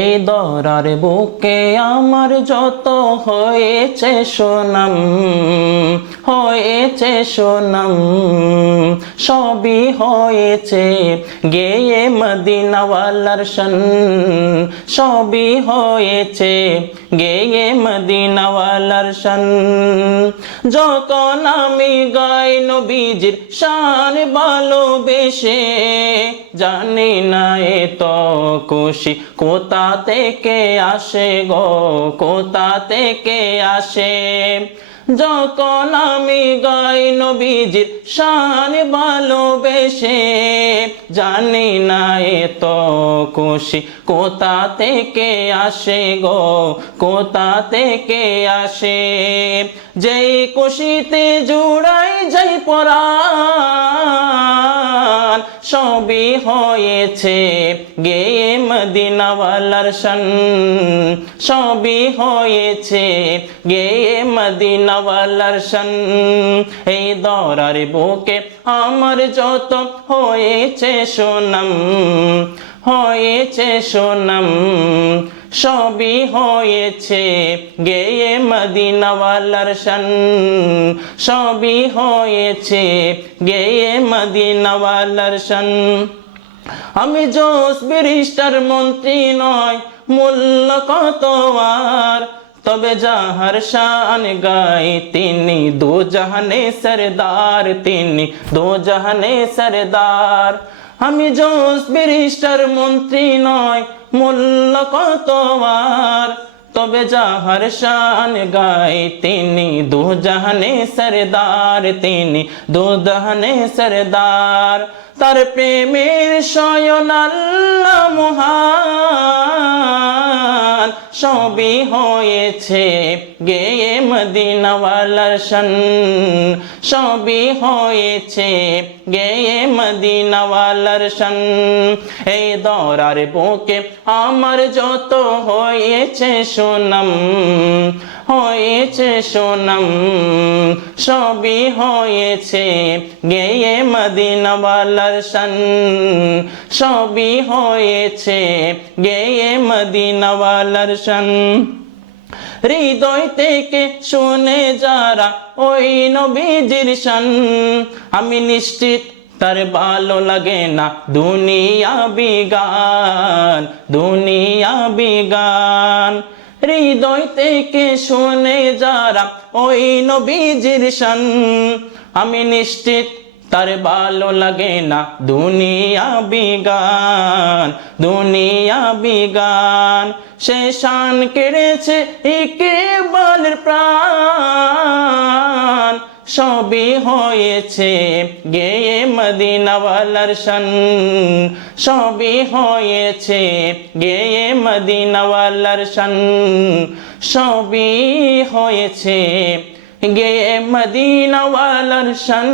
এই দরার বুকে আমার যত হয়েছে সুনাম, হয়েছে সুনাম, সবই হয়েছে গেয়ে মদিনাওয়ালার শান, সবই হয়েছে গেয়ে মদিনাওয়ালার শান। যখন আমি গাই নবীজির শান ভালোবেসে, জানি না এত খুশি কোথা থেকে আসে গো, কোথা থেকে আসে। যখন আমি গাই নবীজির শান ভালোবেসে, জানি না এত খুশি কোথা থেকে আসে গো, কোথা থেকে আসে। যেই খুশিতে জুড়াই যাই পরাণ, সবই হয়েছে গেয়ে মদিনাওয়ালার শান, সবই হয়েছে গেয়ে মদিনাওয়ালার শান। এই দরার বুকে আমার যত হয়েছে সুনাম, হয়েছে সুনাম, সবই হয়েছে গেয়ে মদিনাওয়ালার শান, সবই হয়েছে গেয়ে মদিনাওয়ালার শান। আমি জোশ ব্যারিস্টার মন্ত্রী নয়, মূল্য কত আর, তবে যাহার শান গাই তিনি দো জাহানে সরদার, তিনি দো জাহানে সরদার। আমি জোশ ব্যারিস্টার মন্ত্রী নয়, মূল্য কত আর, তবে যাহার শান গাই তিনি দো জাহানে সরদার, তিনি দো জাহানে সরদার। তার প্রেমের শয়ন আল্লাহ মহান, সবই হয়েছে গেয়ে মদিনাওয়ালার শান, সবই হয়েছে গেয়ে মদিনাওয়ালার শান। এই দরার বুকে আমার যত হয়েছে সুনাম, হয়েছে সুনাম, সবই হয়েছে গেয়ে মদিনাওয়ালার শান, সবই হয়েছে গেয়ে মদিনাওয়ালার শান। হৃদয় থেকে শুনে যারা ওই নবীজির শান, আমি নিশ্চিত তার ভালো লাগে না দুনিয়া বিগান, দুনিয়া বিগান। হৃদয় থেকে শুনে যারা ওই নবীজির শান, আমি নিশ্চিত তার ভালো লাগে না দুনিয়া বিগান, দুনিয়া বিগান। সে শান কেড়েছে ইকবালের প্রাণ, সবই হয়েছে গেয়ে মদিনাওয়ালার শান, সবই হয়েছে গেয়ে মদিনাওয়ালার শান, সবই হয়েছে গেয়ে মদিনাওয়ালার শান।